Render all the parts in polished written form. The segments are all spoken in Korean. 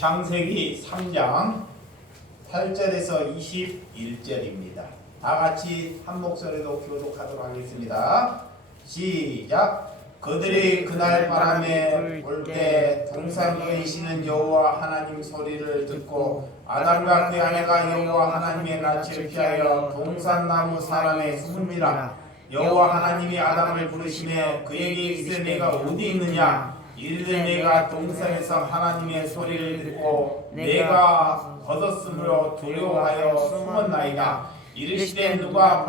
창세기 3장 8절에서 21절입니다. 다 같이 한 목소리로 교독하도록 하겠습니다. 시작. 그들이 그날 바람에 불 때 동산에 계시는 여호와 하나님 소리를 듣고 아담과 그의 아내가 여호와 하나님의 낯을 피하여 동산나무 사람에 숨으니라. 여호와 하나님이 아담을 부르시매 그에게 이르시되 내가 어디 있느냐? 이르되 내가 동산에서 하나님의 소리를 듣고 내가 벗었으므로 두려워하여 숨었나이다. 이르시되 누가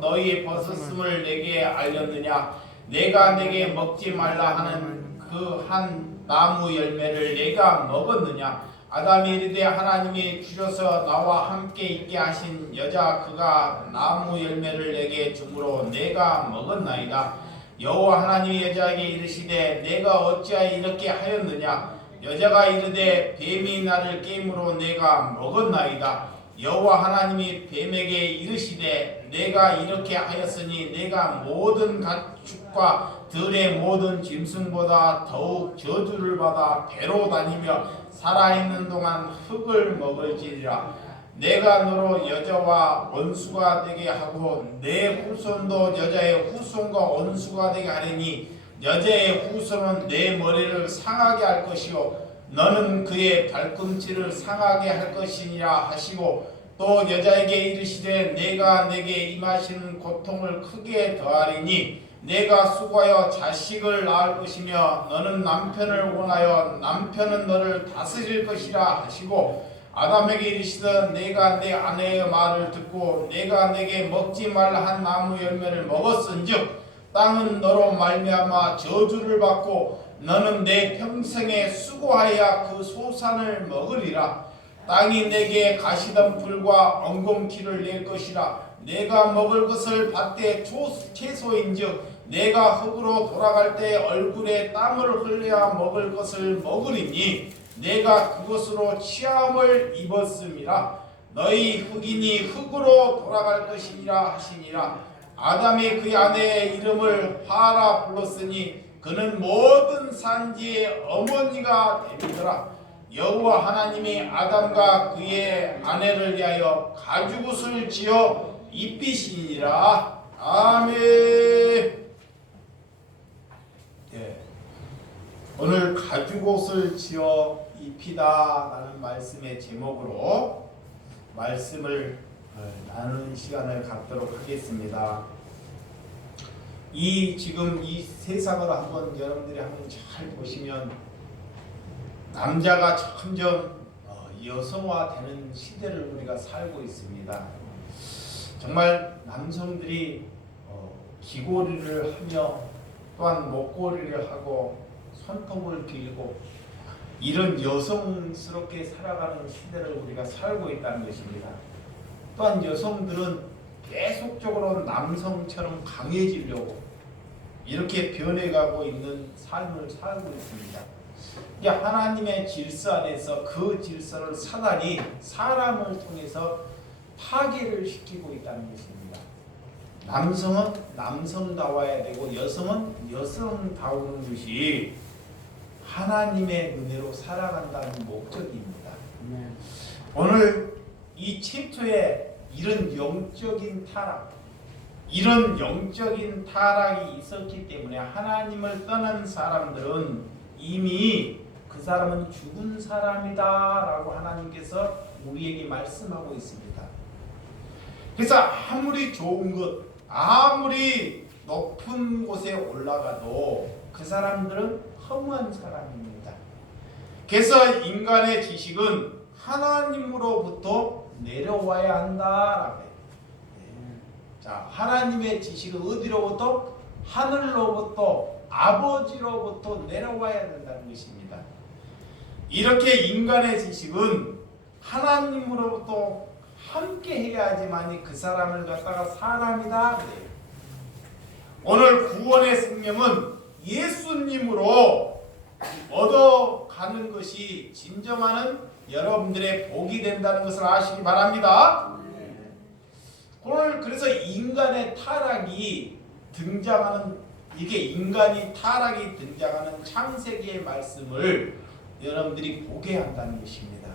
너희의 벗었음을 내게 알렸느냐? 내가 내게 먹지 말라 하는 그 한 나무 열매를 내가 먹었느냐? 아담이 이르되 하나님이 주셔서 나와 함께 있게 하신 여자 그가 나무 열매를 내게 주므로 내가 먹었나이다. 여호와 하나님이 여자에게 이르시되 내가 어찌하여 이렇게 하였느냐? 여자가 이르되 뱀이 나를 깨므로 내가 먹었나이다. 여호와 하나님이 뱀에게 이르시되 내가 이렇게 하였으니 내가 모든 가축과 들의 모든 짐승보다 더욱 저주를 받아 배로 다니며 살아있는 동안 흙을 먹을지니라. 내가 너로 여자와 원수가 되게 하고 내 후손도 여자의 후손과 원수가 되게 하리니 여자의 후손은 내 머리를 상하게 할 것이요 너는 그의 발꿈치를 상하게 할 것이니라 하시고 또 여자에게 이르시되 내가 내게 임하시는 고통을 크게 더하리니 내가 수고하여 자식을 낳을 것이며 너는 남편을 원하여 남편은 너를 다스릴 것이라 하시고 아담에게 이르시되 내가 내 아내의 말을 듣고 내가 내게 먹지 말라 한 나무 열매를 먹었은즉 땅은 너로 말미암아 저주를 받고 너는 내 평생에 수고하여 그 소산을 먹으리라. 땅이 내게 가시덤불과 엉겅퀴를 낼 것이라. 내가 먹을 것을 밭에 채소인즉 내가 흙으로 돌아갈 때 얼굴에 땀을 흘려야 먹을 것을 먹으리니 내가 그것으로 취함을 입었음이라. 너희 흙이니 흙으로 돌아갈 것이니라 하시니라. 아담이 그의 아내의 이름을 하라 불렀으니 그는 모든 산지의 어머니가 됨이더라. 여호와 하나님이 아담과 그의 아내를 위하여 가죽옷을 지어 입히시니라. 아멘. 오늘 가죽옷을 지어 입히다라는 말씀의 제목으로 말씀을 나누는 시간을 갖도록 하겠습니다. 지금 이 세상을 여러분들이 한번 잘 보시면 남자가 점점 여성화되는 시대를 우리가 살고 있습니다. 정말 남성들이 귀걸이를 하며 또한 목걸이를 하고 손톱을 길고 이런 여성스럽게 살아가는 시대를 우리가 살고 있다는 것입니다. 또한 여성들은 계속적으로 남성처럼 강해지려고 이렇게 변해가고 있는 삶을 살고 있습니다. 하나님의 질서 안에서 그 질서를 사단이 사람을 통해서 파괴를 시키고 있다는 것입니다. 남성은 남성다워야 되고 여성은 여성다우는 것이 하나님의 은혜로 살아간다는 목적입니다. 오늘 이 챕터에 이런 영적인 타락이 있었기 때문에 하나님을 떠난 사람들은 이미 그 사람은 죽은 사람이다 라고 하나님께서 우리에게 말씀하고 있습니다. 그래서 아무리 좋은 것, 아무리 높은 곳에 올라가도 그 사람들은 허무한 사람입니다. 그래서 인간의 지식은 하나님으로부터 내려와야 한다라고 해요. 자, 하나님의 지식은 어디로부터? 하늘로부터 아버지로부터 내려와야 된다는 것입니다. 이렇게 인간의 지식은 하나님으로부터 함께 해야지만이 그 사람을 갖다가 사람이다 그래요. 오늘 구원의 생명은 예수님으로 얻어가는 것이 진정한 여러분들의 복이 된다는 것을 아시기 바랍니다. 오늘 그래서 인간의 타락이 등장하는 이게 인간이 타락이 등장하는 창세기의 말씀을 여러분들이 보게 한다는 것입니다.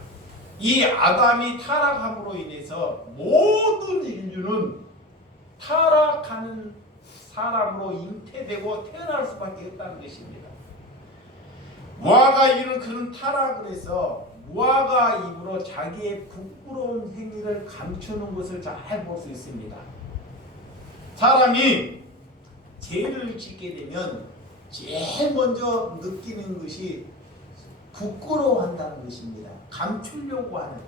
이 아담이 타락함으로 인해서 모든 인류는 타락하는 사람으로 잉태되고 태어날 수밖에 없다는 것입니다. 무화과 잎을 그런 타락을 해서 무화과 잎으로 자기의 부끄러운 행위를 감추는 것을 잘 볼 수 있습니다. 사람이 죄를 짓게 되면 제일 먼저 느끼는 것이 부끄러워한다는 것입니다. 감추려고 하는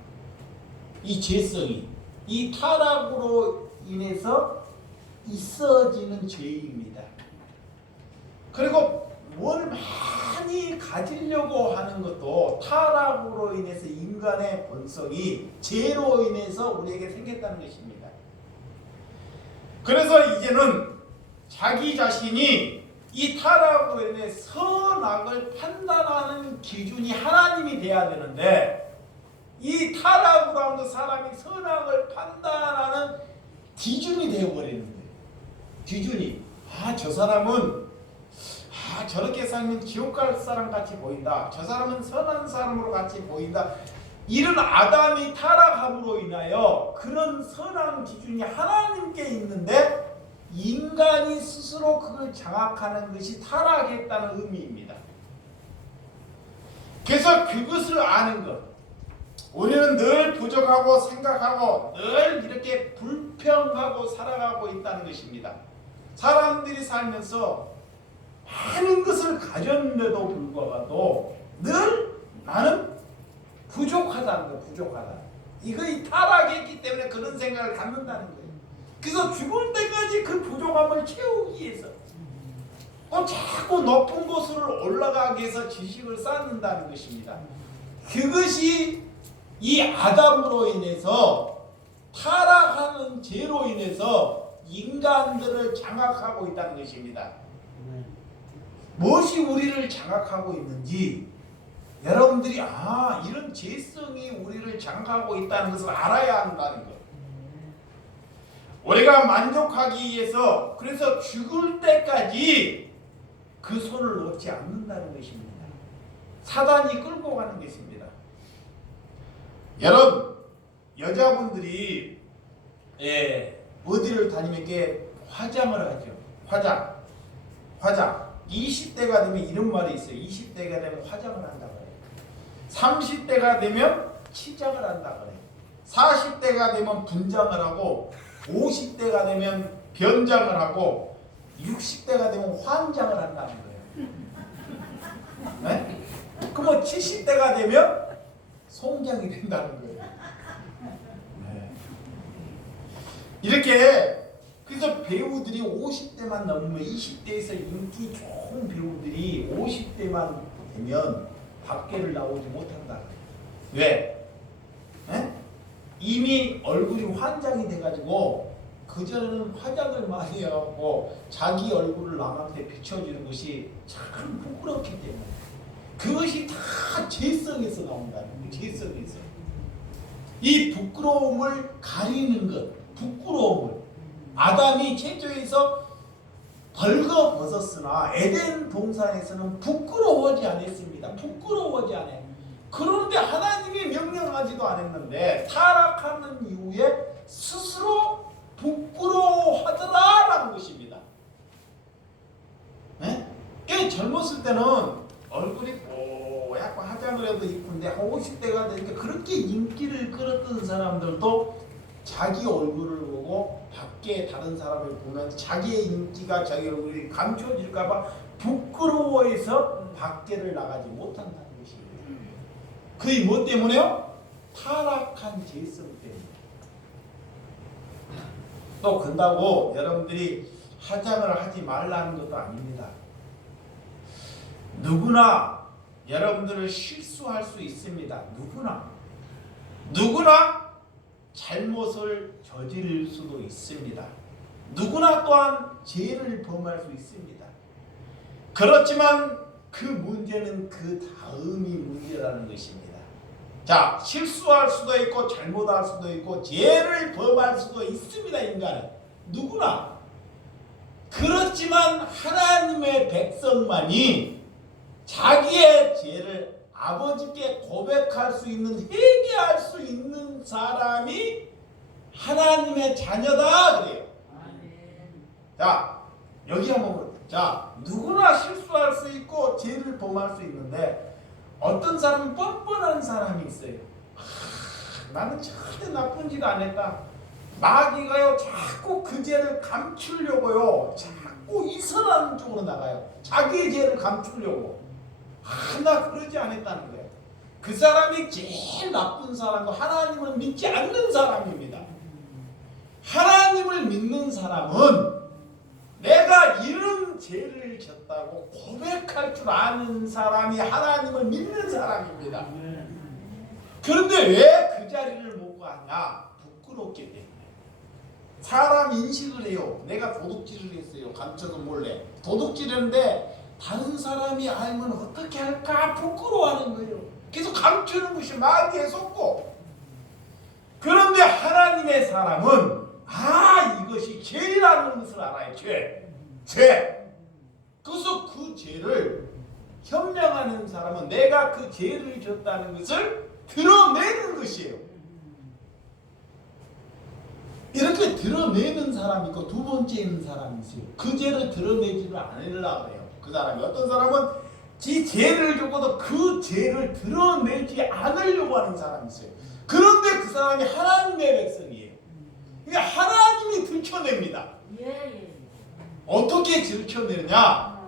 이 죄성이 이 타락으로 인해서 있어지는 죄입니다. 그리고 뭘 많이 가지려고 하는 것도 타락으로 인해서 인간의 본성이 죄로 인해서 우리에게 생겼다는 것입니다. 그래서 이제는 자기 자신이 이 타락으로 인해 선악을 판단하는 기준이 하나님이 돼야 되는데, 이 타락으로 하는 사람이 선악을 판단하는 기준이 되어버리는 거예요. 기준이 저 사람은 저렇게 살면 지옥 갈 사람 같이 보인다. 저 사람은 선한 사람으로 같이 보인다. 이런 아담이 타락함으로 인하여 그런 선한 기준이 하나님께 있는데 인간이 스스로 그걸 장악하는 것이 타락했다는 의미입니다. 그래서 그것을 아는 것, 우리는 늘 부족하고 생각하고 늘 이렇게 불평하고 살아가고 있다는 것입니다. 사람들이 살면서 많은 것을 가졌는데도 불구하고 늘 나는 부족하다는 거예요. 부족하다. 이거 타락했기 때문에 그런 생각을 갖는다는 거예요. 그래서 죽을 때까지 그 부족함을 채우기 위해서 자꾸 높은 곳으로 올라가기 위해서 지식을 쌓는다는 것입니다. 그것이 이 아담으로 인해서 타락하는 죄로 인해서 인간들을 장악하고 있다는 것입니다. 무엇이 우리를 장악하고 있는지 여러분들이 이런 죄성이 우리를 장악하고 있다는 것을 알아야 한다는 것. 우리가 만족하기 위해서 그래서 죽을 때까지 그 손을 놓지 않는다는 것입니다. 사단이 끌고 가는 것입니다. 여러분, 여자분들이 어디를 다니면 이렇게 화장을 하죠. 화장. 20대가 되면 이런 말이 있어요. 20대가 되면 화장을 한다 그래요. 30대가 되면 치장을 한다 그래요. 40대가 되면 분장을 하고 50대가 되면 변장을 하고 60대가 되면 환장을 한다는 거예요. 네? 그럼 70대가 되면 송장이 된다는 거예요. 네. 이렇게 그래서 배우들이 50대만 넘으면 20대에서 인기 좋은 배우들이 50대만 되면 밖에를 나오지 못한다. 왜? 네? 이미 얼굴이 환장이 돼가지고 그전에는 화장을 많이 해갖고 자기 얼굴을 남한테 비춰주는 것이 참 부끄럽기 때문에 그것이 다 죄성에서 나온다는 거예요. 죄성에서 이 부끄러움을 가리는 것, 부끄러움을 아담이 최초에서 벌거벗었으나 에덴 동산에서는 부끄러워하지 않았습니다. 부끄러워하지 않아요. 그런데 하나님이 명령하지도 않았는데 타락하는 이후에 스스로 부끄러워하더라라는 것입니다. 네? 꽤 젊었을 때는 얼굴이 약간 화장을 해도 이쁜데 50대가 되니까 그렇게 인기를 끌었던 사람들도 자기 얼굴을 보고 밖에 다른 사람을 보면 자기의 인기가 자기 얼굴이 감춰질까봐 부끄러워해서 밖에를 나가지 못한다는 것이에요. 그게 뭐 때문에요? 타락한 죄성 때문에. 또 그런다고 여러분들이 화장을 하지 말라는 것도 아닙니다. 누구나 여러분들을 실수할 수 있습니다. 누구나 잘못을 저지를 수도 있습니다. 누구나 또한 죄를 범할 수 있습니다. 그렇지만 그 문제는 그 다음이 문제라는 것입니다. 자, 실수할 수도 있고 잘못할 수도 있고 죄를 범할 수도 있습니다. 인간은 누구나. 그렇지만 하나님의 백성만이 자기의 죄를 아버지께 고백할 수 있는, 회개할 수 있는 사람이 하나님의 자녀다 그래요. 자, 여기 한번 볼게요. 자, 누구나 실수할 수 있고 죄를 범할 수 있는데 어떤 사람은 뻔뻔한 사람이 있어요. 나는 절대 나쁜 짓 안 했다. 마귀가요 자꾸 그 죄를 감추려고요 자꾸 이선하는 쪽으로 나가요. 자기의 죄를 감추려고. 나 그러지 않았다는 거예요. 그 사람이 제일 나쁜 사람과 하나님을 믿지 않는 사람입니다. 하나님을 믿는 사람은 내가 이런 죄를 졌다고 고백할 줄 아는 사람이 하나님을 믿는 사람입니다. 그런데 왜 그 자리를 못 가냐? 부끄럽기 때문에. 사람 인식을 해요. 내가 도둑질을 했어요. 감춰서 몰래. 도둑질했는데 다른 사람이 알면 어떻게 할까 부끄러워하는 거예요. 계속 감추는 것이 마귀에 속고. 그런데 하나님의 사람은 이것이 죄라는 것을 알아요. 죄. 그래서 그 죄를 현명하는 사람은 내가 그 죄를 졌다는 것을 드러내는 것이에요. 이렇게 드러내는 사람이 있고 두 번째 있는 사람이 있어요. 그 죄를 드러내지를 않으려고 해요. 그 사람이. 어떤 사람은 지 죄를 졌고도 그 죄를 드러내지 않으려고 하는 사람이 있어요. 그런데 그 사람이 하나님의 백성이에요. 그러니까 하나님이 들춰냅니다. 어떻게 들춰내느냐?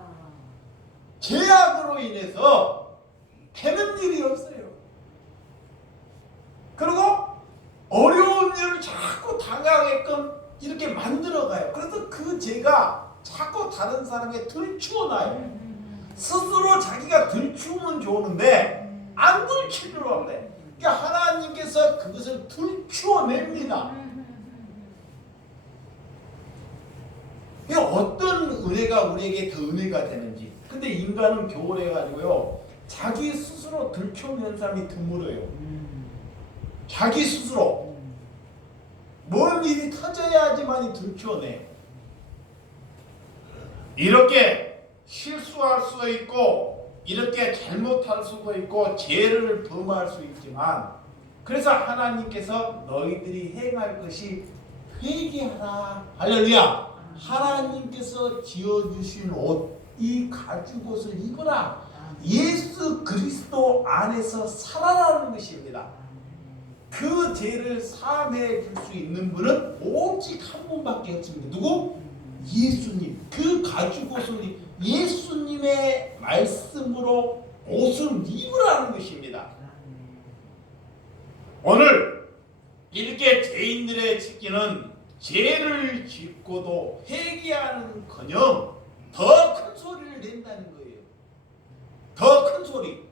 죄악으로 인해서 되는 일이 없어요. 그리고 어려운 일을 자꾸 당하게끔 이렇게 만들어가요. 그래서 그 죄가 자꾸 다른 사람에게 들추어놔요. 스스로 자기가 들추면 좋은데 안 들추려고 그래. 그러니까 하나님께서 그것을 들추어냅니다. 어떤 은혜가 우리에게 더 은혜가 되는지. 근데 인간은 교활해가지고요 자기 스스로 들춰낸 사람이 드물어요. 자기 스스로 뭔 일이 터져야지만이 들춰내. 이렇게 실수할 수도 있고 이렇게 잘못할 수도 있고 죄를 범할 수 있지만 그래서 하나님께서 너희들이 행할 것이 회개하라. 할렐루야. 하나님께서 지어주신 옷, 이 가죽옷을 입어라. 예수 그리스도 안에서 살아라는 것입니다. 그 죄를 사함해 줄 수 있는 분은 오직 한 분밖에 없습니다. 누구? 예수님. 그 가죽옷을 예수님의 말씀으로 옷을 입으라는 것입니다. 오늘 이렇게 죄인들의 짓기는 죄를 짓고도 회개하는커녕 더 큰 소리를 낸다는 거예요. 더 큰 소리.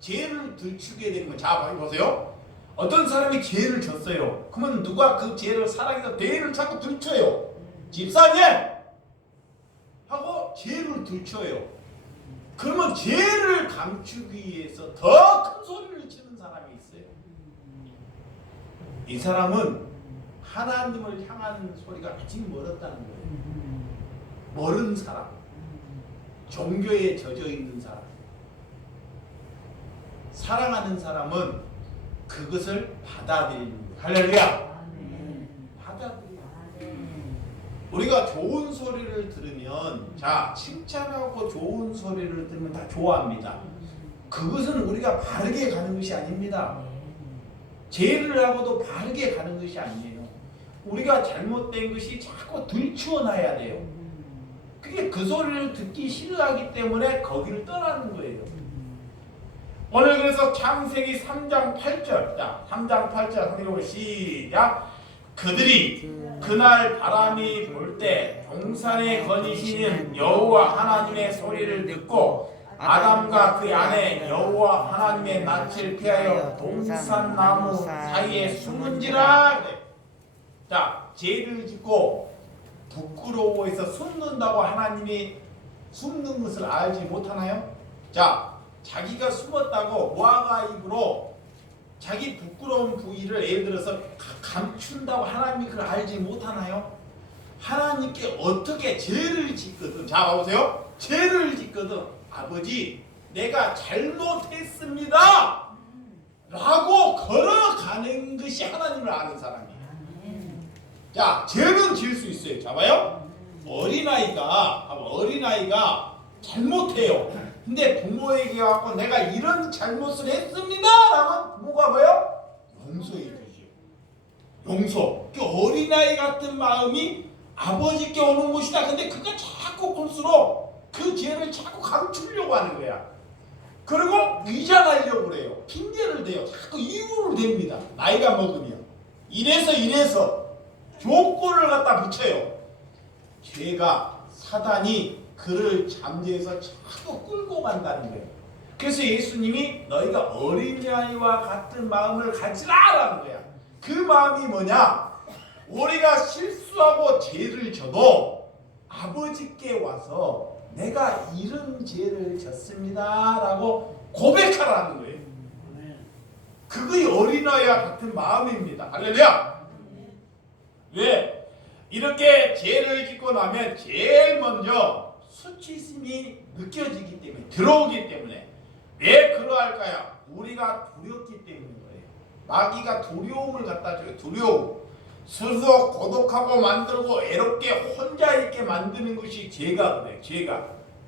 죄를 들추게 되는 거예요. 자, 보세요. 어떤 사람이 죄를 졌어요. 그러면 누가 그 죄를 사랑해서 죄를 자꾸 들춰요. 집사님! 하고 죄를 들춰요. 그러면 죄를 감추기 위해서 더 큰 소리를 치는 사람이 있어요. 이 사람은 하나님을 향하는 소리가 아직 멀었다는 거예요. 멀은 사람. 종교에 젖어 있는 사람. 사랑하는 사람은 그것을 받아들이는 거예요. 할렐루야. 받아들여요. 우리가 좋은 소리를 들으면 자 칭찬하고 좋은 소리를 들으면 다 좋아합니다. 그것은 우리가 바르게 가는 것이 아닙니다. 죄를 하고도 바르게 가는 것이 아니에요. 우리가 잘못된 것이 자꾸 들추어놔야 돼요. 그게 그 소리를 듣기 싫어하기 때문에 거기를 떠나는 거예요. 오늘 그래서 창세기 3장 8절. 자, 3장 8절 한번 시작. 그들이 그날 바람이 불 때 동산에 거니시는 여호와 하나님의 소리를 듣고 아담과 그 아내 여호와 하나님의 낯을 피하여 동산 나무 사이에 숨은지라. 자, 죄를 짓고 부끄러워해서 숨는다고 하나님이 숨는 것을 알지 못하나요? 자, 자기가 숨었다고 모아가 입으로 자기 부끄러운 부위를 예를 들어서 감춘다고 하나님이 그걸 알지 못하나요? 하나님께 어떻게 죄를 짓거든, 자 봐보세요. 죄를 짓거든 아버지 내가 잘못했습니다 라고 걸어가는 것이 하나님을 아는 사람이에요. 자, 죄는 지을 수 있어요. 잡아요? 어린아이가 잘못해요. 근데 부모에게 와서 내가 이런 잘못을 했습니다 라면 부모가 뭐예요? 용서해 주죠. 용서. 그 어린아이 같은 마음이 아버지께 오는 것이다. 근데 그가 자꾸 볼수록 그 죄를 자꾸 감추려고 하는 거야. 그리고 위장하려고 그래요. 핑계를 대요. 자꾸 이유를 댑니다. 나이가 먹으면. 이래서 조건을 갖다 붙여요. 죄가 사단이 그를 잠재해서 자꾸 끌고 간다는 거예요. 그래서 예수님이 너희가 어린아이와 같은 마음을 가지라라는 거야. 그 마음이 뭐냐? 우리가 실수하고 죄를 져도 아버지께 와서 내가 이런 죄를 졌습니다 라고 고백하라는 거예요. 그게 어린아이와 같은 마음입니다. 할렐루야. 왜? 이렇게 죄를 짓고 나면 제일 먼저 수치심이 느껴지기 때문에, 들어오기 때문에. 왜 그러할까요? 우리가 두렵기 때문인 거예요. 마귀가 두려움을 갖다 줘요. 두려움. 스스로 고독하고 만들고 외롭게 혼자 있게 만드는 것이 죄가 그래요.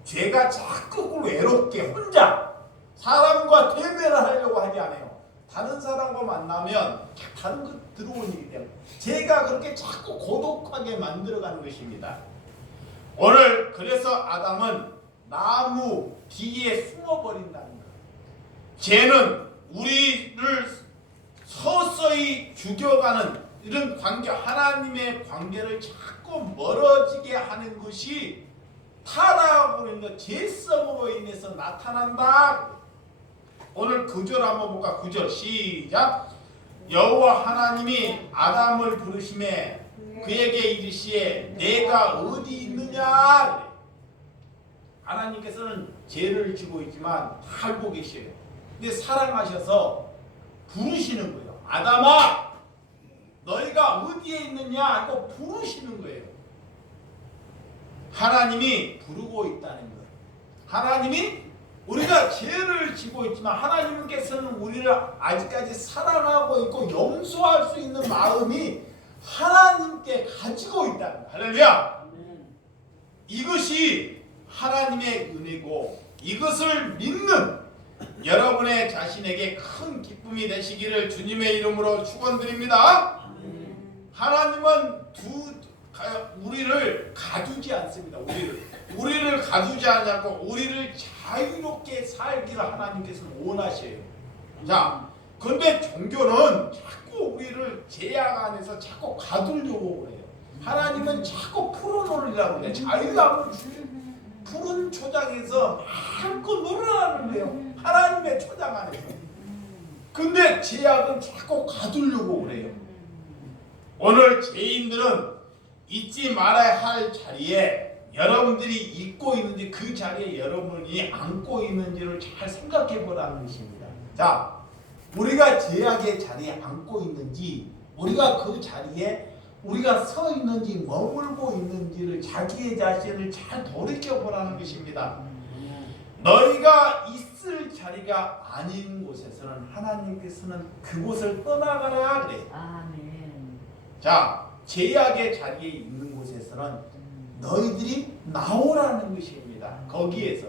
죄가 자꾸 외롭게 혼자 사람과 대면을 하려고 하지 않아요. 다른 사람과 만나면 다른 것 들어오기 때문에 죄가 그렇게 자꾸 고독하게 만들어가는 것입니다. 오늘 그래서 아담은 나무 뒤에 숨어버린다는 거예요. 죄는 우리를 서서히 죽여가는 이런 관계, 하나님의 관계를 자꾸 멀어지게 하는 것이 타락하고 있는 것, 죄성으로 인해서 나타난다. 오늘 9절 한번 볼까? 9절 시작. 여호와 하나님이 아담을 부르심에 그에게 이르시에 내가 어디 있느냐. 하나님께서는 죄를 지고 있지만 다 알고 계셔요. 근데 사랑하셔서 부르시는 거예요. 아담아 너희가 어디에 있느냐 하고 부르시는 거예요. 하나님이 부르고 있다는 거예요. 하나님이 우리가 죄를 지고 있지만 하나님께서는 우리를 아직까지 사랑하고 있고 용서할 수 있는 마음이 하나님께 가지고 있다는 거예요. 할렐루야. 이것이 하나님의 은혜고 이것을 믿는 여러분의 자신에게 큰 기쁨이 되시기를 주님의 이름으로 축원드립니다. 하나님은 우리를 가두지 않습니다. 우리를 가두지 않고 우리를 자유롭게 살기를 하나님께서는 원하셔요. 자, 근데 종교는 자꾸 우리를 제약 안에서 자꾸 가두려고 그래요. 하나님은 자꾸 풀어놓으려고 그래요. 자유함을 푸른 초장에서 마음껏 놀아라는 거예요. 하나님의 초장 안에서. 근데 제약은 자꾸 가두려고 그래요. 오늘 죄인들은 잊지 말아야 할 자리에 여러분들이 잊고 있는지 그 자리에 여러분이 앉고 있는지를 잘 생각해 보라는 것입니다. 자, 우리가 제약의 자리에 앉고 있는지 우리가 그 자리에 우리가 서 있는지 머물고 있는지를 자기의 자신을 잘 돌이켜 보라는 것입니다. 너희가 있을 자리가 아닌 곳에서는 하나님께서는 그곳을 떠나가라 그래. 아멘. 자, 제약의 자리에 있는 곳에서는 너희들이 나오라는 것입니다. 거기에서.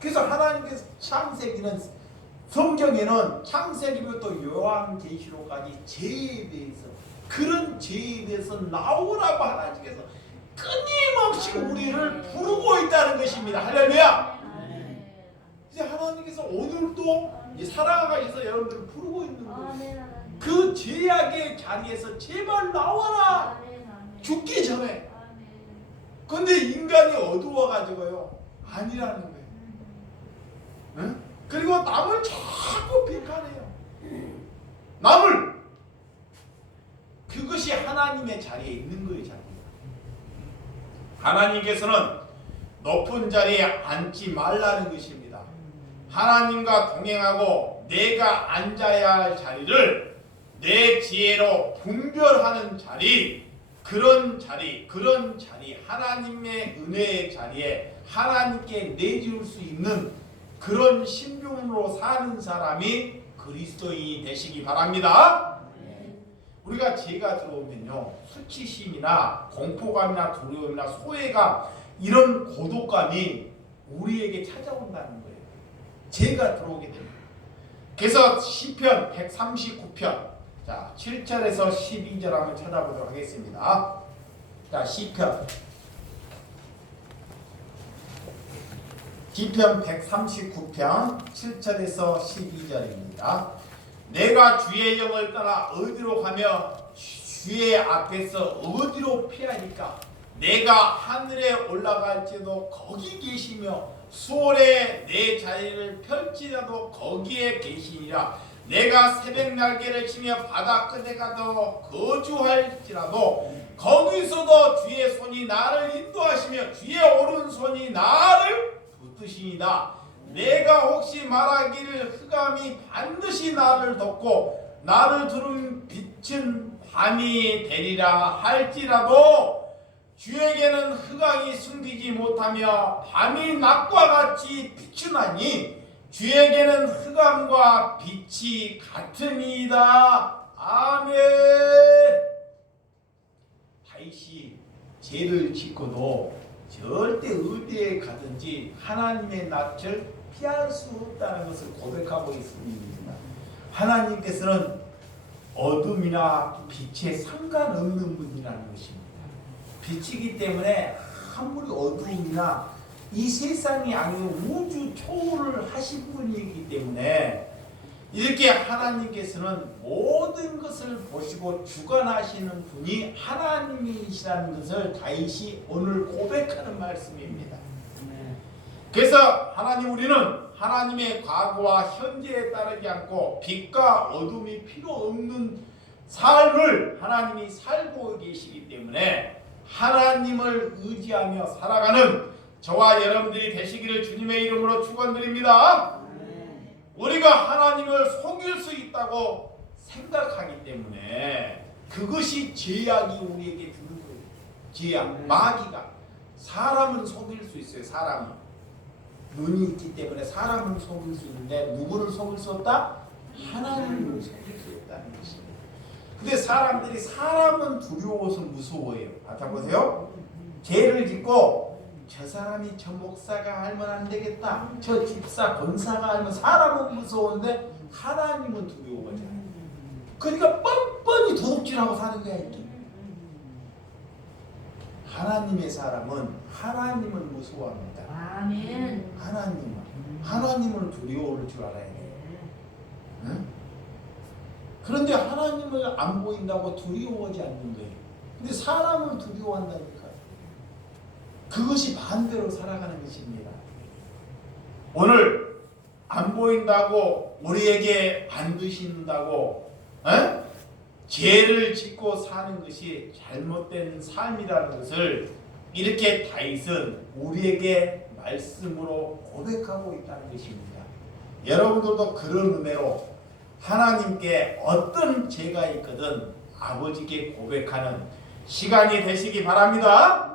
그래서 하나님께서 창세기는 성경에는 창세기부터 요한계시록까지 죄에 대해서 그런 죄에 대해서 나오라고 하나님께서 끊임없이 우리를 부르고 있다는 것입니다. 할렐루야. 이제 하나님께서 오늘도 살아가셔서 여러분들을 부르고 있는 거예요. 그 죄악의 자리에서 제발 나와라. 죽기 전에. 근데 인간이 어두워가지고요 아니라는 거예요. 응? 그리고 남을 자꾸 비판해요. 남을. 그것이 하나님의 자리에 있는 거예요. 자리에. 하나님께서는 높은 자리에 앉지 말라는 것입니다. 하나님과 동행하고 내가 앉아야 할 자리를 내 지혜로 분별하는 자리, 그런 자리, 하나님의 은혜의 자리에 하나님께 내줄 수 있는 그런 신분으로 사는 사람이 그리스도인이 되시기 바랍니다. 우리가 죄가 들어오면요, 수치심이나 공포감이나 두려움이나 소외감, 이런 고독감이 우리에게 찾아온다는 거예요. 죄가 들어오게 됩니다. 그래서 시편 139편, 자 7절에서 12절 한번 찾아보도록 하겠습니다. 자 시편 139편 7절에서 12절입니다. 내가 주의 영을 떠나 어디로 가며 주의 앞에서 어디로 피하니까? 내가 하늘에 올라갈지도 거기 계시며 수월에 내 자리를 펼치라도 거기에 계시니라. 내가 새벽 날개를 치며 바다 끝에 가도 거주할지라도 거기서도 주의 손이 나를 인도하시며 주의 오른손이 나를 붙드시니라. 내가 혹시 말하기를 흑암이 반드시 나를 덮고 나를 두른 빛은 밤이 되리라 할지라도 주에게는 흑암이 숨기지 못하며 밤이 낮과 같이 비추나니 주에게는 흑암과 빛이 같으니이다. 아멘. 다윗이 죄를 짓고도 절대 어디에 가든지 하나님의 낯을 피할 수 없다는 것을 고백하고 있습니다. 하나님께서는 어둠이나 빛에 상관없는 분이라는 것입니다. 빛이기 때문에 아무리 어둠이나 이 세상이 아닌 우주 초월을 하신 분이기 때문에 이렇게 하나님께서는 모든 것을 보시고 주관하시는 분이 하나님이시라는 것을 다윗이 오늘 고백하는 말씀입니다. 그래서 우리는 하나님의 과거와 현재에 따르지 않고 빛과 어둠이 필요 없는 삶을 하나님이 살고 계시기 때문에 하나님을 의지하며 살아가는 저와 여러분들이 되시기를 주님의 이름으로 축원드립니다. 우리가 하나님을 속일 수 있다고 생각하기 때문에 그것이 죄악이 우리에게 드는 거예요. 죄악, 마귀가. 사람은 속일 수 있어요. 사람은. 눈이 있기 때문에 사람은 속일 수 있는데 누구를 속일 수 없다? 하나님을 속일 수 없다는 것입니다. 근데 사람들이 사람은 두려워서 무서워해요. 보세요. 죄를 짓고 저 사람이 저 목사가 알면 안 되겠다. 저 집사 권사가 알면 사람은 무서운데 하나님은 두려워하지 않아요. 그러니까 뻔뻔히 도둑질하고 사는 거야. 이렇게. 하나님의 사람은 하나님을 무서워합니다. 아멘. 하나님을 두려워할 줄 알아야 돼요. 응? 그런데 하나님을 안 보인다고 두려워하지 않는 거예요. 근데 사람을 두려워한다니까요. 그것이 반대로 살아가는 것입니다. 오늘 안 보인다고 우리에게 안 드신다고 죄를 짓고 사는 것이 잘못된 삶이라는 것을 이렇게 다윗은 우리에게 말씀으로 고백하고 있다는 것입니다. 여러분들도 그런 은혜로 하나님께 어떤 죄가 있거든 아버지께 고백하는 시간이 되시기 바랍니다.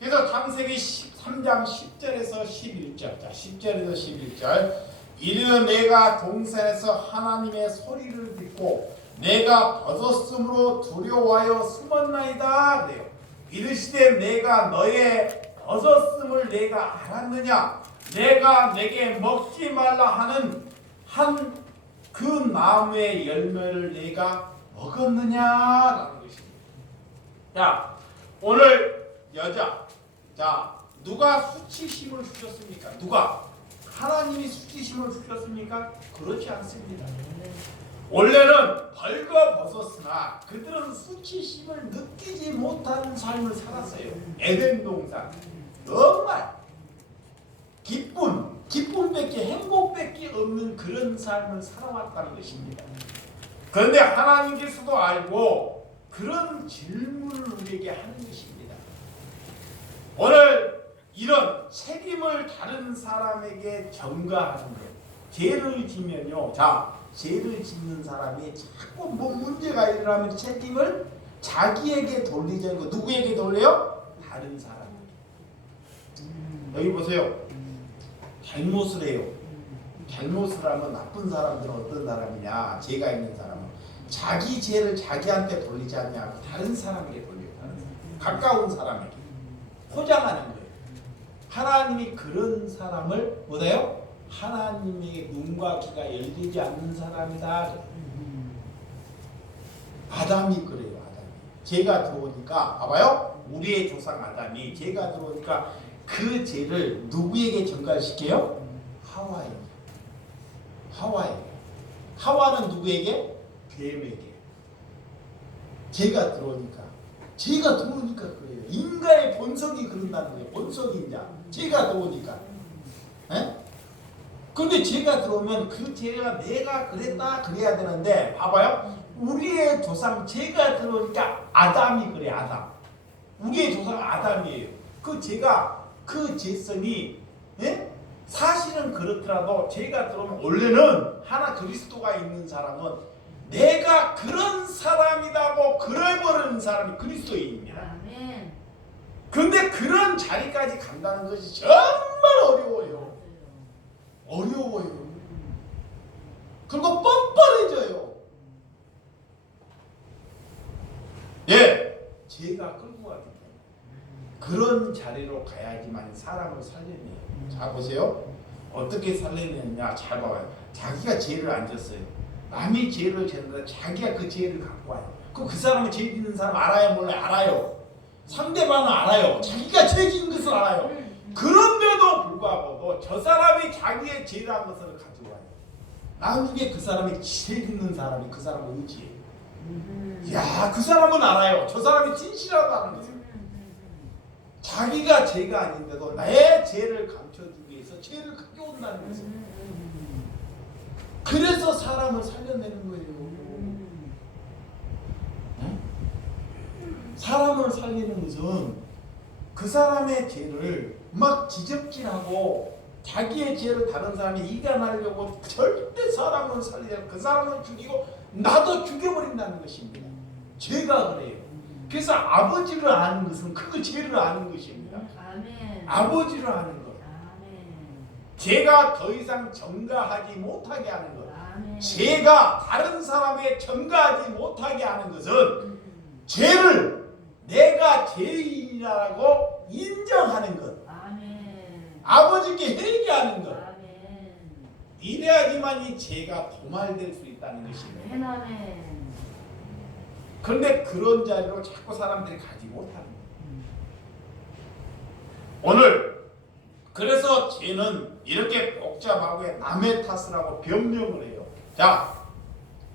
그래서 창세기 13장 10절에서 11절, 자 10절에서 11절, 이르는 내가 동산에서 하나님의 소리를 듣고 내가 벗었으므로 두려워하여 숨었나이다. 그래요. 이르시되 내가 너의 벗었음을 내가 알았느냐? 내가 내게 먹지 말라 하는 한 그 나무의 열매를 내가 먹었느냐라는 것입니다. 자, 오늘 여자, 자 누가 수치심을 주셨습니까? 누가? 하나님이 수치심을 주셨습니까? 그렇지 않습니다. 원래는 벌거벗었으나 그들은 수치심을 느끼지 못하는 삶을 살았어요. 에덴 동산 정말 기쁨밖에 행복밖에 없는 그런 삶을 살아왔다는 것입니다. 그런데 하나님께서도 알고 그런 질문을 우리에게 하는 것입니다. 오늘 이런 책임을 다른 사람에게 전가하는 것, 죄를 지면요, 자 죄를 짓는 사람이 자꾸 뭐 문제가 일어나면 책임을 자기에게 돌리지 않고 누구에게 돌려요? 다른 사람. 여기 보세요. 잘못을 해요. 잘못을 하면 나쁜 사람들은 어떤 사람이냐? 죄가 있는 사람은 자기 죄를 자기한테 돌리지 않냐고 다른 사람에게 돌려요. 가까운 사람에게 포장하는 거예요. 하나님이 그런 사람을 뭐래요? 하나님의 눈과 귀가 열리지 않는 사람이다. 아담이 그래요. 아담이 죄가 들어오니까 봐봐요. 우리의 조상 아담이 죄가 들어오니까 그 죄를 누구에게 전가시켜요? 하와에게. 하와에게. 하와는 누구에게? 뱀에게. 죄가 들어오니까 그래요. 인간의 본성이 그런다는 거예요. 본성이 이제 죄가 들어오니까. 근데 죄가 들어오면 그 죄가 내가 그랬다 그래야 되는데 봐봐요. 우리의 조상 죄가 들어오니까 아담이 그래. 아담. 우리의 조상 아담이에요. 그 죄가 그 죄성이 사실은 그렇더라도 죄가 들어오면 원래는 하나 그리스도가 있는 사람은 내가 그런 사람이라고 그래버리는 사람이 그리스도인입니다. 근데 그런 자리까지 간다는 것이 정말 어려워요. 어려워요. 그리고 뻔뻔해져요. 예, 죄가 끌고 가기 때문에 그런 자리로 가야지만 사람을 살려내요. 자 보세요. 어떻게 살려내느냐 잘 봐봐요. 자기가 죄를 안 졌어요. 남이 죄를 졌는데 자기가 그 죄를 갖고 와요. 그 사람이 죄 짓는 사람 알아요? 몰라요? 알아요. 상대방은 알아요. 자기가 죄 짓는 것을 알아요. 그런데도 불구하고 저 사람이 자기의 죄라는 것을 가져와요. 나중에 그 사람이 죄 짓는 사람이 그 사람을 의지해요. 야, 그 사람은 알아요. 저 사람이 진실하다는 거죠. 자기가 죄가 아닌데도 나의 죄를 감춰주기 위해서 죄를 가져온다는 거죠. 그래서 사람을 살려내는 거예요. 사람을 살리는 것은 그 사람의 죄를 막 지적질하고 자기의 죄를 다른 사람이 이간하려고 절대 사람을 살리지 그 사람을 죽이고 나도 죽여버린다는 것입니다. 죄가 그래요. 그래서 아버지를 아는 것은 그 죄를 아는 것입니다. 아멘. 아버지를 아는 것. 아멘. 죄가 더 이상 전가하지 못하게 하는 것. 아멘. 죄가 다른 사람에 전가하지 못하게 하는 것은 죄를 내가 죄인이라고 인정하는 것. 아멘. 아버지께 회개하는 것. 아멘. 이래야지만 이 죄가 도말될 수 있다는 것입니다. 아멘. 아멘. 그런데 그런 자리로 자꾸 사람들이 가지 못하는 거예요. 오늘 그래서 죄는 이렇게 복잡하고 남의 탓을 하고 변명을 해요. 자,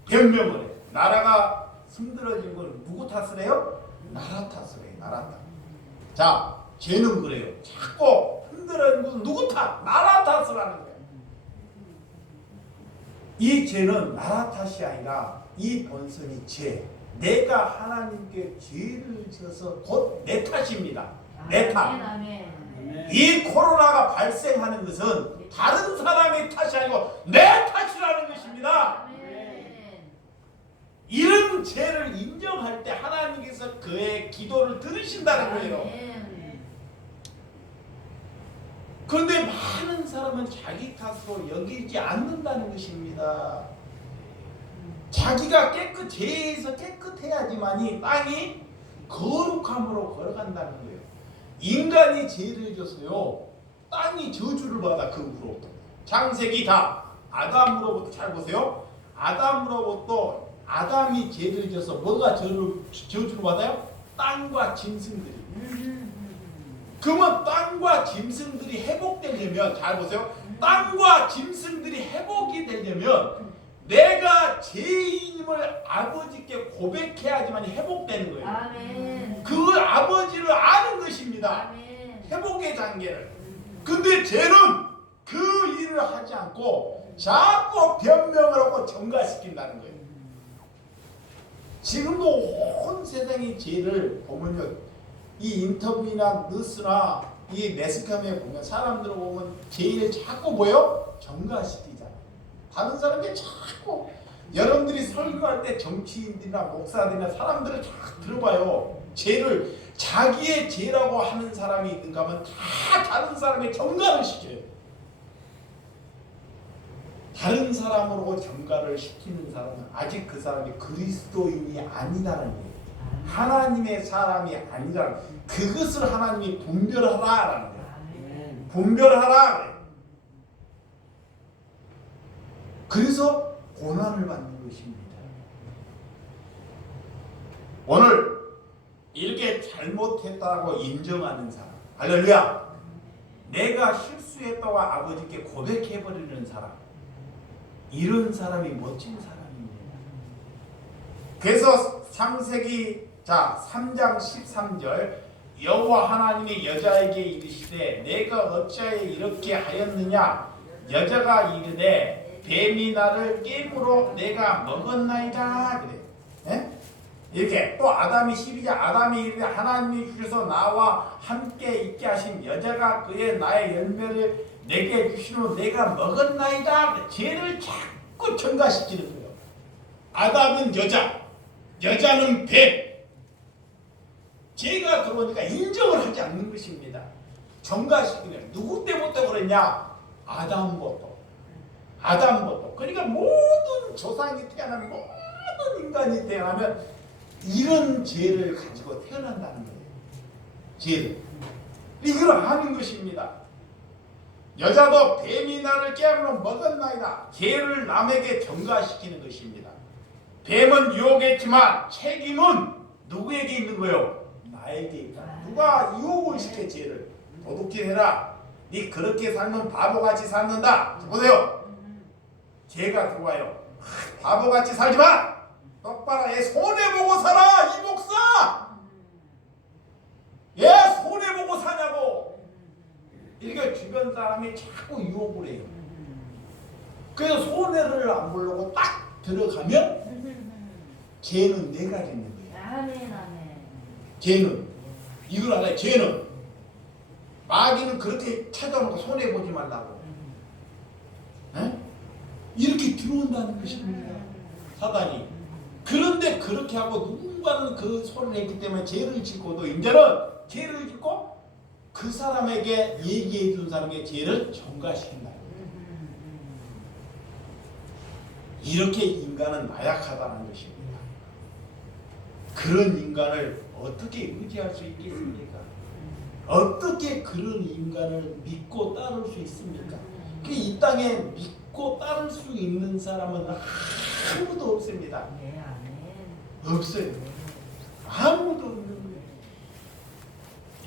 변명을 해요. 나라가 힘들어진 건 누구 탓을 해요? 나라 탓을 해요. 나라 탓. 자, 죄는 그래요. 자꾸 힘들어진 건 누구 탓? 나라 탓을 하는 거예요. 이 죄는 나라 탓이 아니라 이 본성이 죄. 내가 하나님께 죄를 지어서 곧 내 탓입니다. 내 탓. 이 코로나가 발생하는 것은 다른 사람의 탓이 아니고 내 탓이라는 것입니다. 이런 죄를 인정할 때 하나님께서 그의 기도를 들으신다는 거예요. 그런데 많은 사람은 자기 탓으로 여기지 않는다는 것입니다. 자기가 죄에서 깨끗해야지만이 땅이 거룩함으로 걸어간다는 거예요. 인간이 죄를 져서요 땅이 저주를 받아 그 후로부터. 창세기 다 아담으로부터 잘 보세요. 아담이 죄를 져서 뭐가 저주를 받아요? 땅과 짐승들이. 그러면 땅과 짐승들이 회복되려면 잘 보세요. 땅과 짐승들이 회복이 되려면 내가 죄인임을 아버지께 고백해야지만 회복되는 거예요. 아멘. 그 아버지를 아는 것입니다. 아멘. 회복의 단계를. 근데 죄는 그 일을 하지 않고 자꾸 변명을 하고 전가시킨다는 거예요. 지금도 온 세상의 죄를 보면요, 이 인터뷰나 뉴스나 이 매스컴에 보면 사람들을 보면 죄를 자꾸 뭐요? 전가시키잖아요. 다른 사람이 자꾸 여러분들이 설교할 때 정치인들이나 목사들이나 사람들을 쫙 들어봐요. 죄를 자기의 죄라고 하는 사람이 있는가 하면 다 다른 사람의 전가를 시켜요. 다른 사람으로 경가를 시키는 사람은 아직 그 사람이 그리스도인이 아니라는 거예요. 하나님의 사람이 아니라 그것을 하나님이 분별하라라는 거예요. 분별하라 그래요. 그래서 고난을 받는 것입니다. 오늘 이렇게 잘못했다고 인정하는 사람, 할렐루야. 내가 실수했다고 아버지께 고백해버리는 사람, 이런 사람이 멋진 사람입니다. 그래서 창세기 3장 13절 여호와 하나님이 여자에게 이르시되 내가 어찌하여 이렇게 하였느냐 여자가 이르되 뱀이 나를 깨물어 내가 먹었나이다 그래. 예? 이렇게 또 아담이 12장 아담이 이르되 하나님이 주셔서 나와 함께 있게 하신 여자가 그의 나의 열매를 내게 주시노 내가 먹었나이다. 죄를 자꾸 전가시키는 거예요. 아담은 여자, 여자는 뱀. 죄가 들어오니까 인정을 하지 않는 것입니다. 전가시키는 누구 때부터 그랬냐? 아담부터. 그러니까 모든 조상이 태어나면 모든 인간이 태어나면 이런 죄를 가지고 태어난다는 거예요. 죄를. 이걸 아는 것입니다. 여자도 뱀이 나를 깨물어 먹었나이다. 죄를 남에게 전가시키는 것입니다. 뱀은 유혹했지만 책임은 누구에게 있는 거예요? 나에게 있다. 누가 유혹을 시켜 죄를 도둑질해라. 네 그렇게 살면 바보같이 살는다. 보세요. 죄가 들어와요. 바보같이 살지만 똑바로 얘 손해보고 살아. 이 목사 얘 손해보고 사냐고. 이렇게 주변 사람이 자꾸 유혹을 해요. 그래서 손해를 안 보려고 딱 들어가면 죄는 내가 짓는 거예요. 아멘. 죄는 이걸 알아요. 죄는 마귀는 그렇게 찾아오는 거 손해보지 말라고. 에? 이렇게 들어온다는 것입니다. 사단이. 그런데 그렇게 하고 누군가는 그 소리를 했기 때문에 죄를 짓고도 이제는 죄를 짓고 그 사람에게 얘기해 준 사람의 죄를 전가시킨다. 이렇게 인간은 나약하다는 것입니다. 그런 인간을 어떻게 의지할 수 있겠습니까? 어떻게 그런 인간을 믿고 따를 수 있습니까? 이 땅에 믿고 따를 수 있는 사람은 아무도 없습니다. 없어요. 아무도 없는 거예요.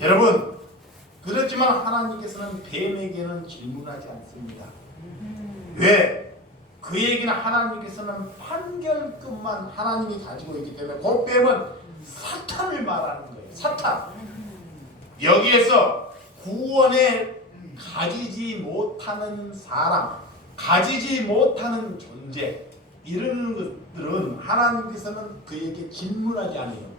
여러분, 그렇지만 하나님께서는 뱀에게는 질문하지 않습니다. 왜? 그에게는 하나님께서는 판결권만 하나님이 가지고 있기 때문에 그 뱀은 사탄을 말하는 거예요. 사탄. 여기에서 구원에 가지지 못하는 사람, 가지지 못하는 존재, 이런 것들은 하나님께서는 그에게 질문하지 않아요.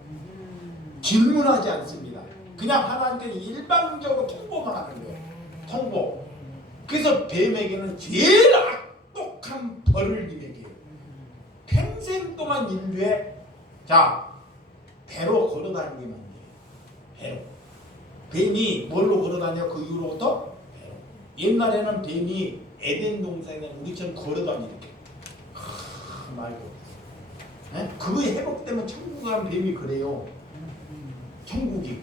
질문하지 않습니다. 그냥 하나님께는 일방적으로 통보만 하는 거예요. 통보. 그래서 뱀에게는 제일 악독한 벌을 임해요. 평생 동안 인류에 배로 걸어다니기만 해요. 배로. 뱀이 뭘로 걸어다녀? 그 이후로부터 배로. 옛날에는 뱀이 에덴 동산에 우리처럼 걸어다니 이렇게. 말고. 그거에 회복되면 천국 가면 뱀이 그래요. 천국이.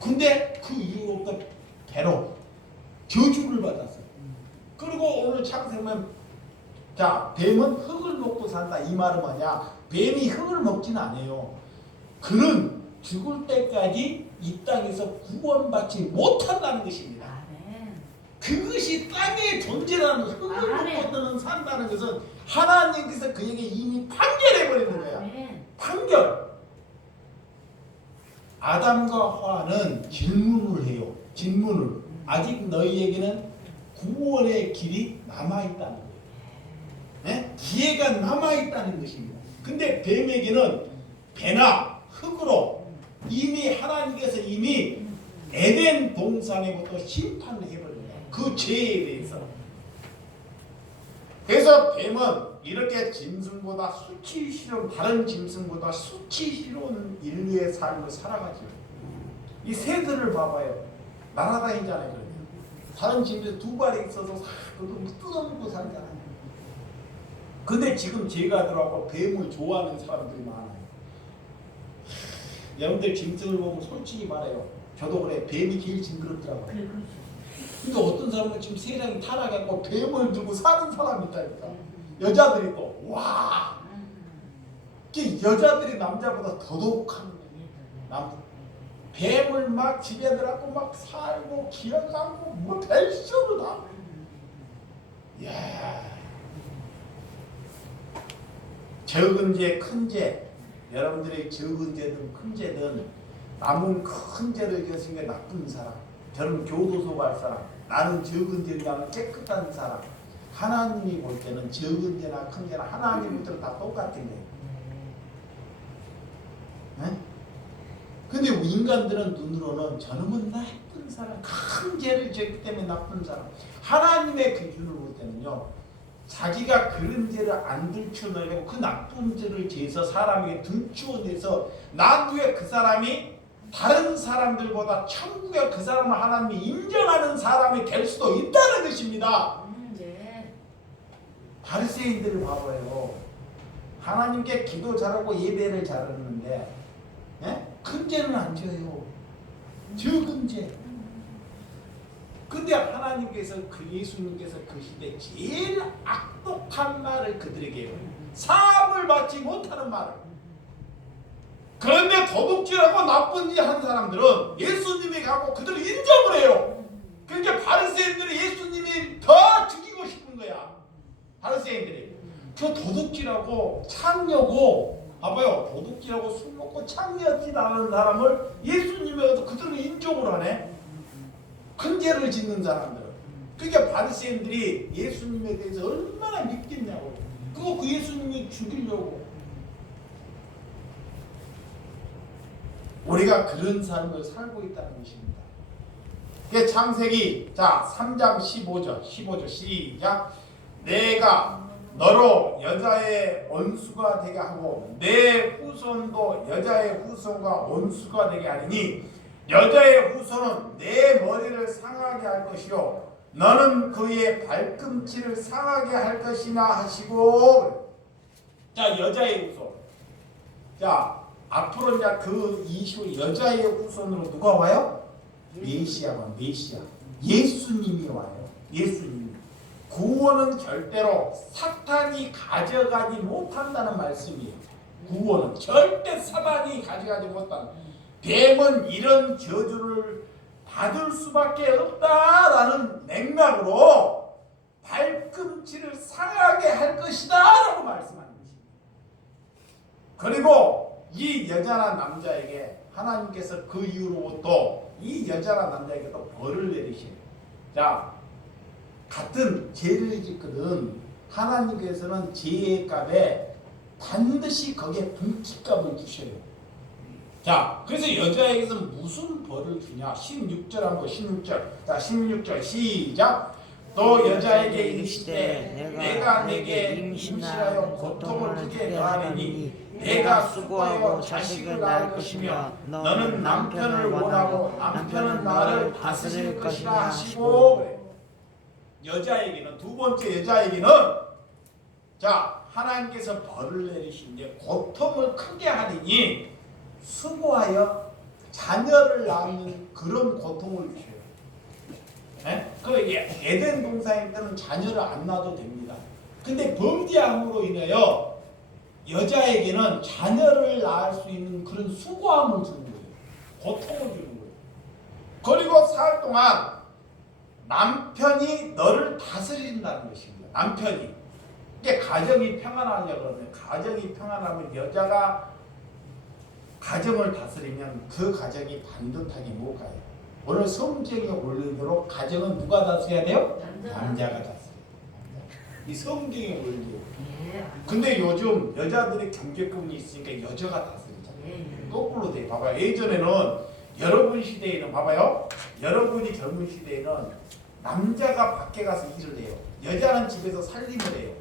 근데 그 이후로부터 배로 저주를 받았어요. 그리고 오늘 창세면 뱀은 흙을 먹고 산다. 이 말은 뭐냐? 뱀이 흙을 먹지는 않아요. 그는 죽을 때까지 이 땅에서 구원받지 못한다는 것입니다. 그것이 땅에 존재라는 흙을 먹고는 산다는 것은 하나님께서 그에게 이미 판결해버리는 거야. 판결. 아담과 하와는 질문을 해요. 질문을. 아직 너희에게는 구원의 길이 남아있다는 거예요. 네? 기회가 남아있다는 것입니다. 근데 뱀에게는 배나 흙으로 이미 하나님께서 이미 에덴 동산에부터 심판을 해버려요. 그 죄에 대해서. 그래서 뱀은 이렇게 짐승보다 수치스러운, 다른 짐승보다 수치스러운 인류의 삶을 살아가죠. 이 새들을 봐봐요. 날아다니잖아요. 다른 짐승 두 발이 있어서 뜯어먹고 살잖아요. 근데 지금 제가 들어가고 뱀을 좋아하는 사람들이 많아요. 여러분들 짐승을 보면 솔직히 말해요. 저도 그래. 뱀이 제일 징그럽더라고요. 그렇죠. 근데 어떤 사람은 지금 세상이 타락했고 뱀을 들고 사는 사람이 있다니까. 여자들이 또 와. 여자들이 남자보다 더더욱한 뱀을 막 집에 들어가고 막 살고 기어가고 뭐 별수로 다. 야. 적은 죄, 큰 죄. 여러분들의 적은 죄든 큰 죄든 남은 큰 죄를 지었은 게 나쁜 사람. 저는 교도소 갈 사람. 나는 적은 죄는 깨끗한 사람. 하나님이 볼 때는 적은 죄나 큰 죄나 하나님 볼 때는 다 똑같은 거예요. 네? 근데 인간들은 눈으로는 저놈은 나쁜 사람, 큰 죄를 지었기 때문에 나쁜 사람. 하나님의 기준으로 볼 때는요, 자기가 그런 죄를 안 들춰내고 그 나쁜 죄를 지어서 사람에게 등추어내서 나중에 그 사람이 다른 사람들보다 천국에 그 사람을 하나님이 인정하는 사람이 될 수도 있다는 것입니다. 네. 바리새인들을 봐봐요. 하나님께 기도 잘하고 예배를 잘하는데 큰 죄는 안 져요. 적은 죄. 근데 하나님께서 예수님께서 그 시대 제일 악독한 말을 그들에게 해요. 사함을 받지 못하는 말을. 그런데 도둑질하고 나쁜 짓 한 사람들은 예수님이 가고 그들을 인정을 해요. 그러니까 바리새인들이 예수님이 더 죽이고 싶은 거야. 바리새인들이. 그 도둑질하고 창녀고 봐봐요. 도둑질하고 술 먹고 창녀질하는 사람을 예수님이 가서 그들을 인정을 하네. 큰 죄를 짓는 사람들. 그러니까 바리새인들이 예수님에 대해서 얼마나 믿겠냐고. 그거 그 예수님이 죽이려고. 우리가 그런 삶을 살고 있다는 것입니다. 그게 창세기 3장 15절 시작. 내가 너로 여자의 원수가 되게 하고 내 후손도 여자의 후손과 원수가 되게 하리니 여자의 후손은 내 머리를 상하게 할 것이요 너는 그의 발꿈치를 상하게 할 것이나 하시고. 자, 여자의 후손. 자, 앞으로 이제 그 이후 여자의 후손으로 누가 와요? 메시아가 메시아. 예수님이 와요. 예수님. 구원은 절대로 사탄이 가져가지 못한다는 말씀이에요. 구원은 절대 사탄이 가져가지 못한다. 뱀은 이런 저주를 받을 수밖에 없다라는 맥락으로 발꿈치를 상하게 할 것이다 라고 말씀하는 것입니다. 그리고 이 여자나 남자에게 하나님께서 그 이후로 또 이 여자나 남자에게 또 벌을 내리시는. 자, 같은 죄를 짓거든 하나님께서는 죄의 값에 반드시 거기에 분깃값을 주셔요. 자, 그래서 여자에게서는 무슨 벌을 주냐? 16절 한번 16절. 자, 16절 시작. 또 여자에게 이르시되 내가 내게 임신하여 고통을 크게 더하리니 내가 수고하고 자식을 낳을 것이며 너는 남편을 원하고 남편은 나를 다스릴 것이라 하시고. 여자에게는 두 번째 여자에게는 자 하나님께서 벌을 내리시는데 고통을 크게 하리니 수고하여 자녀를 낳는 그런 고통을 주셔요. 그 에덴 동산일 때는 자녀를 안 낳아도 됩니다. 근데 범죄함으로 인하여 여자에게는 자녀를 낳을 수 있는 그런 수고함을 주는 거예요. 고통을 주는 거예요. 그리고 사흘 동안 남편이 너를 다스린다는 것입니다. 남편이. 이게 가정이 평안하려고 그러면 가정이 평안하면 여자가 가정을 다스리면 그 가정이 반듯하게 못 가요. 오늘 성경에 올리대로 가정은 누가 다스려야 돼요? 남자가 다스려요. 이 성경의 원리예요. 근데 요즘 여자들의 경제권이 있으니까 여자가 다스리잖아요. 거꾸로 돼. 봐봐요. 예전에는 여러분 시대에는 봐봐요. 여러분이 젊은 시대에는 남자가 밖에 가서 일을 해요. 여자는 집에서 살림을 해요.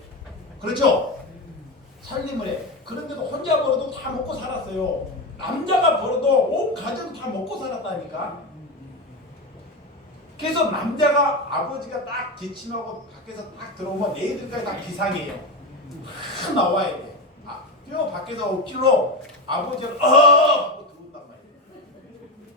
그렇죠? 살림을 해. 그런데도 혼자 벌어도 다 먹고 살았어요. 남자가 벌어도 온 가정 다 먹고 살았다니까. 그래서 남자가 아버지가 딱 기침하고 밖에서 딱 들어오면 애들까지 다 기상해요. 탁 나와야 돼. 뼈 밖에서 억지로 아버지를